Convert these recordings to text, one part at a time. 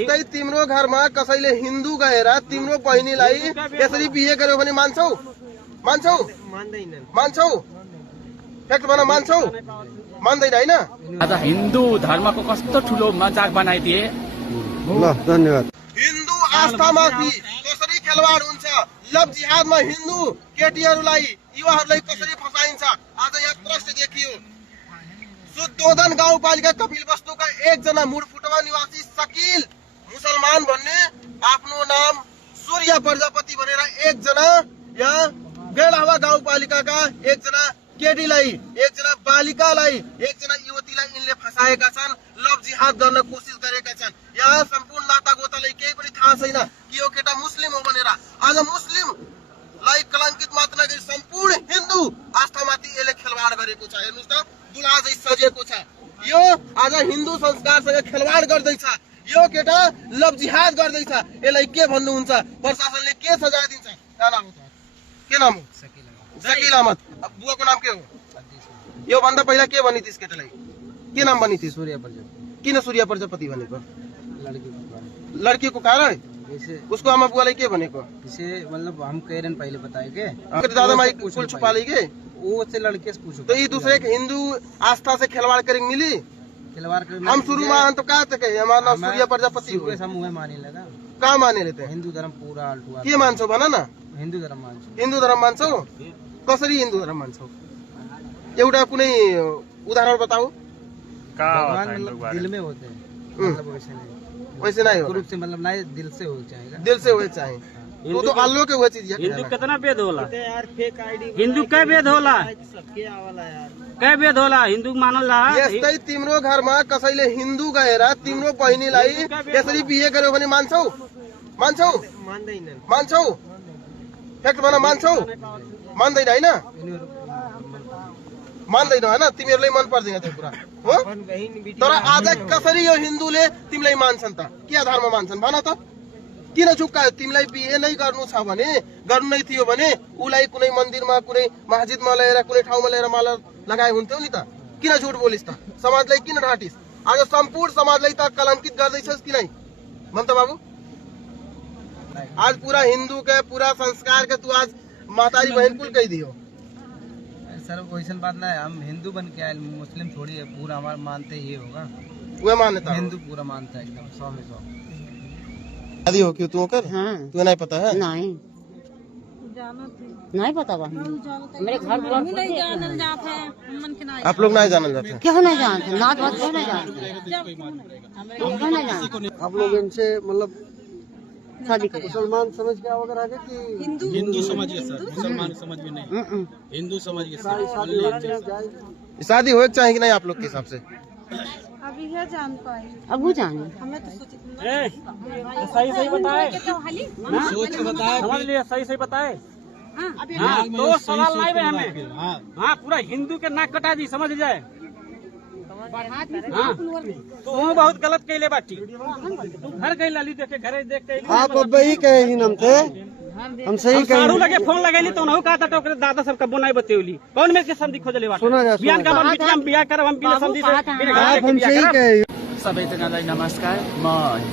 यस्तै तिम्रो घरमा कसैले हिन्दू गएर तिम्रो बहिनीलाई यसरी बिहे गर्यो भने मान्छौ? मान्छौ? मान्छौ? फ्याक्ट भन, मान्छौ? मान्दैन हैन? आज हिन्दू धर्मको कस्तो ठुलो मजाक बनाइदिए। ल धन्यवाद। हिन्दू आस्थामाथि कसरी खेलवाड हुन्छ, लभ जिहादमा हिन्दू केटीहरूलाई युवाहरूलाई कसरी फसाइन्छ आज यहाँ प्रश्न देखियो। सुद्धोधन गाउँपालिका कपिलवस्तुका एकजना मुरफुटवा निवासी शकील मुसलमान भन्ने आफ्नो नाम सूर्य प्रजापति भनेर एकजना यहाँ बेलावा गाउँपालिकाका एकजना केटीलाई, एकजना बालिकालाई, एकजना युवतीलाई यिनले फसाएका छन्, लभ जिहाद गर्न कोसिस गरेका छन्। यहाँ सम्पूर्ण नातागोतालाई केही पनि थाहा छैन कि यो केटा मुस्लिम हो भनेर। आज मुस्लिमलाई कलंकित मात्र नगरी सम्पूर्ण हिन्दू आस्थामाथि यसले खेलवाड गरेको छ। हेर्नुहोस् त, दुला चाहिँ सजिएको छ। यो आज हिन्दू संस्कारसँग खेलवाड गर्दैछ। यो केटा लभ जिहाद गर्दैछ। यसलाई के भन्नुहुन्छ? प्रशासनले के सजाय दिन्छ? के नाम हो? शकील अहमद। बुवाको नाम के हो? यो भन्दा पहिला के भनि थिइस् केटालाई? के नाम भनि थिइस्? सूर्य प्रजापति। किन सूर्य प्रजापति भनेको? लड़कीको कारण? उसको आमा बुवालाई के भनेको? इसे मतलब हम कह रहे हैं पहले बताए के ज्यादा माइक फुल छुपा ली के वो से लड़के से पूछो। तो ये दूसरे हिंदू आस्था से खिलवाड़ करेंगे मिली? खिलवाड़ कर हम शुरू में तो कहा थे हमारा नाम सूर्य प्रजापति हुए। समूह माने लगा। कहाँ माने लेते? हिंदू धर्म पूरा अल्टुआ। के मान्छौ भन न? हिंदू धर्म मान्छौ। हिन्दू धर्म मान्छौ? कसरी हिन्दू धर्म मान्छौ? एउटा कुनै उदाहरण बताओ। भगवान मतलब दिल में होते हैं, मतलब वैसे नहीं। वैसे नहीं हो रूप से मतलब नहीं, दिल से हो जाएगा। दिल से हुए चाहे तो अल्लाह के हुए चीज है। हिंदू कितना भेद होला? यार फेक आईडी हिंदू कै भेद होला? सबके आवाला यार कै भेद होला? हिंदू मानल ला यस्तै तिम्रो घरमा कसैले हिन्दू गएर तिम्रो बहिनीलाई यसरी बिहे गर्यो भने मान्छौ? मान्छौ? मान्दैनन्। मान्छौ? फ्याक्ट भन, मान्छौ? मान्दैन हैन? मान्दैन हैन? तिमीहरूलाई मन पर्दैन त्यो कुरा हो? तर आज कसरी यो हिन्दूले तिमीलाई मान्छन् त? के आधारमा मान्छन् भन त? किन चुक्कायो? तिमीलाई बिहे नै गर्नु छ भने, गर्नु नै थियो भने उलाई कुनै मन्दिरमा, कुनै मस्जिदमा लिएर, कुनै ठाउँमा लिएर माला लगाए हुन्थ्यो नि त। किन झुट बोलिस् त? समाजलाई किन ढाँटिस्? आज सम्पूर्ण समाजलाई त कलंकित गर्दैछस् कि नै? भन त बाबु। आज पूरा हिंदू के, पूरा संस्कार के तू आज मातारी बहन कुल कह दियो। सर वैसन बात ना है, हम हिंदू बन के आए, मुस्लिम थोड़ी है। पूरा हमारा मानते ये होगा, वह मान्यता हिंदू पूरा मानता है एकदम 100 में 100। शादी हो क्यों तू कर? हाँ। तुझे नहीं पता है? नहीं नहीं पता बा मेरे घर आप लोग नहीं जानल जाते? क्यों नहीं जानते? नाच बात क्यों नहीं जानते? क्यों नहीं जानते? आप लोग इनसे मतलब शादी करें। मुसलमान समझ के आओ अगर आगे कि हिंदू समझ गए सर, मुसलमान समझ में नहीं, हिंदू समझ गए सर। शादी हो चाहिए कि नहीं आप लोग के हिसाब से? अभी है जान पाए, अब वो जाने हमें तो सोचे सही सही बताए, सोच के बताए, समझ लिए, सही सही बताए। हाँ, तो सवाल नहीं है हमें। हाँ, पूरा हिंदू के नाक कटा दी, समझ जाए। हाँ, तो वो बहुत गलत कहले बाटी। तू घर गई लाली देखे, घरे देख के आप अब वही कहे ही हम थे, हम सही सारू लगे फोन लगैली तो उन्होंने कहा था टोकरे दादा सब कबो नहीं बतेवली। कौन मेरे के समझी खोजले बाटे? सुना जा, बियान का हम बिटिया हम बिया करब, हम बिना समझी से बिना घर हम के सही बिया कहे। सबैजनालाई नमस्कार। म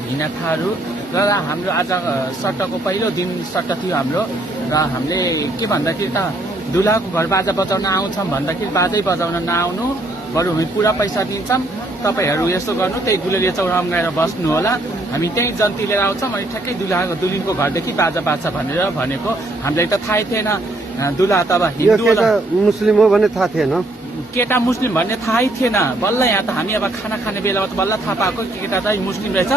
हिना थारू र हाम्रो आज सट्टको पहिलो दिन सट्ट थियो हाम्रो। र हामीले के भन्दाखेरि त दुलाको घर बाजा बजाउन आउँछौँ भन्दाखेरि बाजै बजाउन नआउनु, बरु हामी पुरा पैसा दिन्छौँ, तपाईँहरू यसो गर्नु, त्यही गुलेरिया चौरामा गएर बस्नु होला, हामी त्यही जन्ती लिएर आउँछौँ। अनि ठ्याक्कै दुलिनको घरदेखि बाजा बाजा भनेर भनेको। हामीलाई त थाहै थिएन दुला त अब हिन्दू मुस्लिम हो भने थाहा थिएन, केटा मुस्लिम भन्ने थाहै थिएन। बल्ल यहाँ त हामी अब खाना खाने बेलामा त बल्ल थाहा पाएको केटा चाहिँ मुस्लिम रहेछ,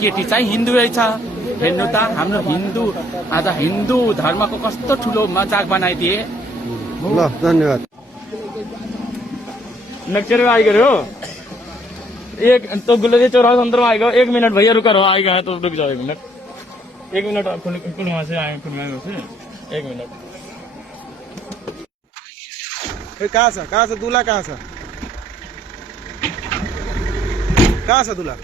केटी चाहिँ हिन्दू रहेछ। हेर्नु त हाम्रो हिन्दू आज हिन्दू धर्मको कस्तो ठुलो मजाक बनाइदिए। ल धन्यवाद। नक्चर में आई गए हो एक तो गुलेरिया चौराहा अंदर में आएगा। 1 मिनट भैया रुका रहो, आएगा है तो रुक जाओ 1 मिनट। 1 मिनट वहाँ से आए, से 1 मिनट। कहाँ से दूल्हा? कहाँ से दूल्हा?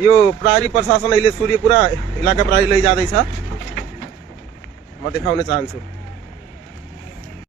यो प्रहरी प्रशासन अहिले सूर्यपुरा इलाका प्रहरी लैजाँदैछ। म देखाउन चाहन्छु।